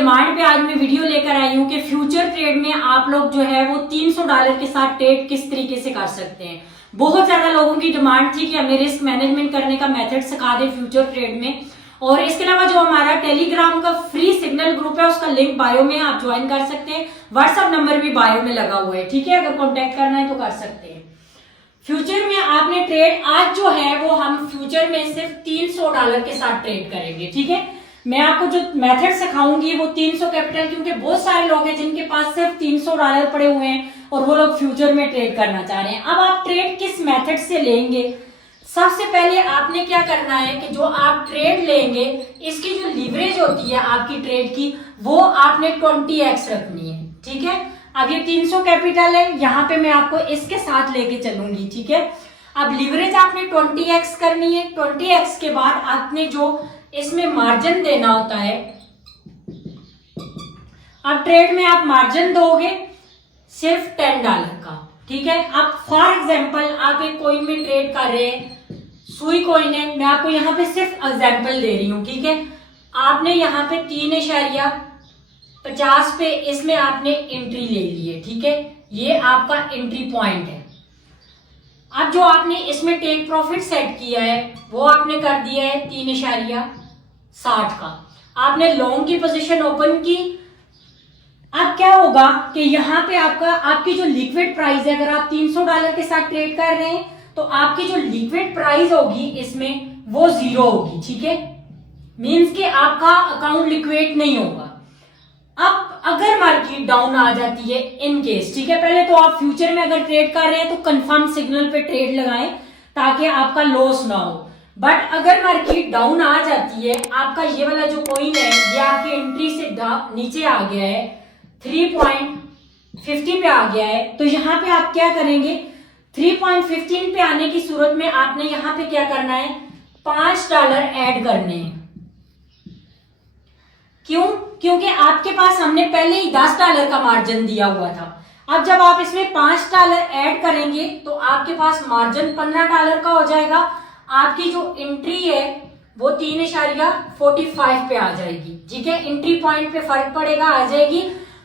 Demand पे आज मैं वीडियो लेकर आई हूँ कि फ्यूचर ट्रेड में आप लोग जो है वो $300 के साथ ट्रेड किस तरीके से कर सकते हैं। बहुत ज्यादा लोगों की डिमांड थी कि हमें रिस्क मैनेजमेंट करने का मेथड सिखा दे फ्यूचर ट्रेड में। और इसके अलावा जो हमारा टेलीग्राम का फ्री सिग्नल ग्रुप है उसका लिंक बायो में आप ज्वाइन कर सकते हैं। व्हाट्सएप नंबर भी बायो में लगा हुआ है, ठीक है, अगर कॉन्टेक्ट करना है तो कर सकते हैं। फ्यूचर में आपने ट्रेड आज जो है वो हम फ्यूचर में सिर्फ $300 के साथ ट्रेड करेंगे, ठीक है। मैं आपको जो मेथड सिखाऊंगी वो 300 कैपिटल, क्योंकि बहुत सारे लोग हैं जिनके पास सिर्फ $300 पड़े हुए हैं और वो लोग फ्यूचर में ट्रेड करना चाह रहे हैं। अब आप ट्रेड किस मेथड से लेंगे? सबसे पहले आपने क्या करना है कि जो आप ट्रेड लेंगे इसकी जो लीवरेज होती है आपकी ट्रेड की वो आपने 20x रखनी है, ठीक है। अब ये 300 कैपिटल है, यहाँ पे मैं आपको इसके साथ लेके चलूंगी, ठीक है। अब लीवरेज आपने 20x करनी है। 20x के बाद आपने जो इसमें मार्जिन देना होता है, अब ट्रेड में आप मार्जिन दोगे सिर्फ $10 का, ठीक है। अब फॉर एग्जांपल आप एक कॉइन में ट्रेड कर रहे हैं, सुई कॉइन है, मैं आपको यहाँ पे सिर्फ एग्जांपल दे रही हूँ, ठीक है। आपने यहाँ पे 3.50 पे इसमें आपने एंट्री ले ली है, ठीक है, ये आपका एंट्री पॉइंट है। अब जो आपने इसमें टेक प्रॉफिट सेट किया है वो आपने कर दिया है 3.60 का। आपने लॉन्ग की पोजीशन ओपन की। अब क्या होगा कि यहाँ पे आपकी जो लिक्विड प्राइस है, अगर आप $300 के साथ ट्रेड कर रहे हैं तो आपकी जो लिक्विड प्राइस होगी इसमें वो 0 होगी, ठीक है। मींस कि आपका अकाउंट लिक्विड नहीं होगा। अब अगर मार्केट डाउन आ जाती है इन केस, ठीक है, पहले तो आप फ्यूचर में अगर ट्रेड कर रहे हैं तो कंफर्म सिग्नल पे ट्रेड लगाएं ताकि आपका लॉस ना हो। बट अगर मार्केट डाउन आ जाती है, आपका ये वाला जो कॉइन है ये आपकी एंट्री से नीचे आ गया है, 3.50 पे आ गया है, तो यहाँ पे आप क्या करेंगे, 3.15 पे आने की सूरत में आपने यहाँ पे क्या करना है, $5 ऐड करने हैं। क्यों? क्योंकि आपके पास हमने पहले ही $10 का मार्जिन दिया हुआ था। अब जब आप इसमें $5 ऐड करेंगे तो आपके पास मार्जिन $15 का हो जाएगा। आपकी जो एंट्री है वो 3.45 पे आ जाएगी, ठीक है। एंट्री पॉइंट पे फर्क पड़ेगा, आ जाएगी।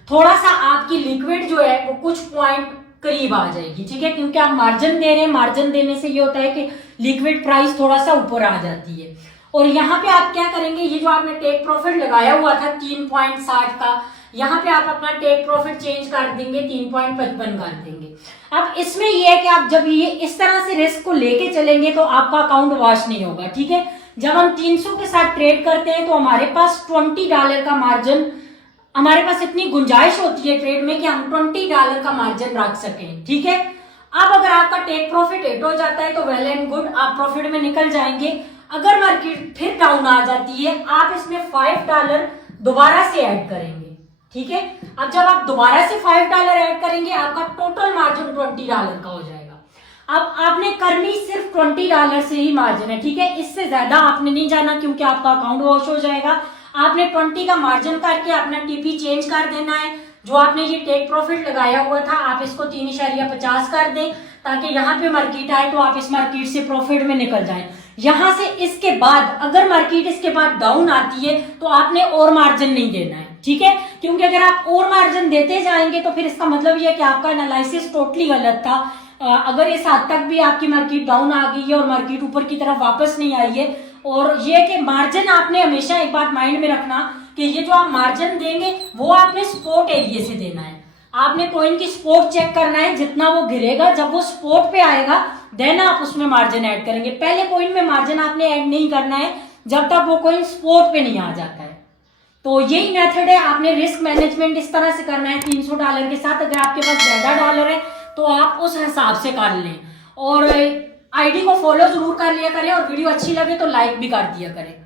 थोड़ा सा आपकी लिक्विड जो है वो कुछ पॉइंट करीब आ जाएगी, ठीक है, क्योंकि आप मार्जिन दे रहे हैं। मार्जिन देने से ये होता है कि लिक्विड प्राइस थोड़ा सा ऊपर आ जाती है। और यहाँ पे आप क्या करेंगे, ये जो आपने टेक प्रॉफिट लगाया हुआ था 3.60 का, यहाँ पे आप अपना टेक प्रॉफिट चेंज कर देंगे, 3.55 कर देंगे। अब इसमें ये है कि आप जब ये इस तरह से रिस्क को लेके चलेंगे तो आपका अकाउंट वॉश नहीं होगा, ठीक है। जब हम 300 के साथ ट्रेड करते हैं तो हमारे पास $20 का मार्जिन, हमारे पास इतनी गुंजाइश होती है ट्रेड में कि हम $20 का मार्जिन रख सकें, ठीक है। अब अगर आपका टेक प्रॉफिट हिट हो जाता है तो वेल एंड गुड, आप प्रॉफिट में निकल जाएंगे। अगर मार्केट फिर डाउन आ जाती है आप इसमें $5 दोबारा से ऐड करेंगे, ठीक है। अब जब आप दोबारा से $5 ऐड करेंगे आपका टोटल मार्जिन $20 का हो जाएगा। अब आपने करनी सिर्फ $20 से ही मार्जिन है, ठीक है, इससे ज्यादा आपने नहीं जाना क्योंकि आपका अकाउंट वॉश हो जाएगा। आपने 20 का मार्जिन करके अपना टीपी चेंज कर देना है। जो आपने ये टेक प्रॉफिट लगाया हुआ था आप इसको 3.50 कर दें ताकि यहाँ पे मार्केट आए तो आप इस मार्केट से प्रॉफिट में निकल जाएं। यहाँ से इसके बाद अगर मार्केट इसके बाद डाउन आती है तो आपने और मार्जिन नहीं देना है, ठीक है, क्योंकि अगर आप और मार्जिन देते जाएंगे तो फिर इसका मतलब यह है कि आपका एनालिसिस टोटली गलत था। अगर इस हद तक भी आपकी मार्केट डाउन आ गई है और मार्केट ऊपर की तरफ वापस नहीं आई है, और ये कि मार्जिन आपने हमेशा एक बात माइंड में रखना कि ये जो आप मार्जिन देंगे वो आपने स्पोर्ट एरिया से देना है। आपने कॉइन की स्पोर्ट चेक करना है, जितना वो गिरेगा जब वो स्पोर्ट पे आएगा देन आप उसमें मार्जिन ऐड करेंगे। पहले कॉइन में मार्जिन आपने ऐड नहीं करना है जब तक वो कॉइन स्पोर्ट पे नहीं आ जाता है। तो यही मेथड है, आपने रिस्क मैनेजमेंट इस तरह से करना है $300 के साथ। अगर आपके पास ज्यादा डॉलर है तो आप उस हिसाब से कर लें और आईडी को फॉलो जरूर कर लिया करें और वीडियो अच्छी लगे तो लाइक भी कर दिया करें।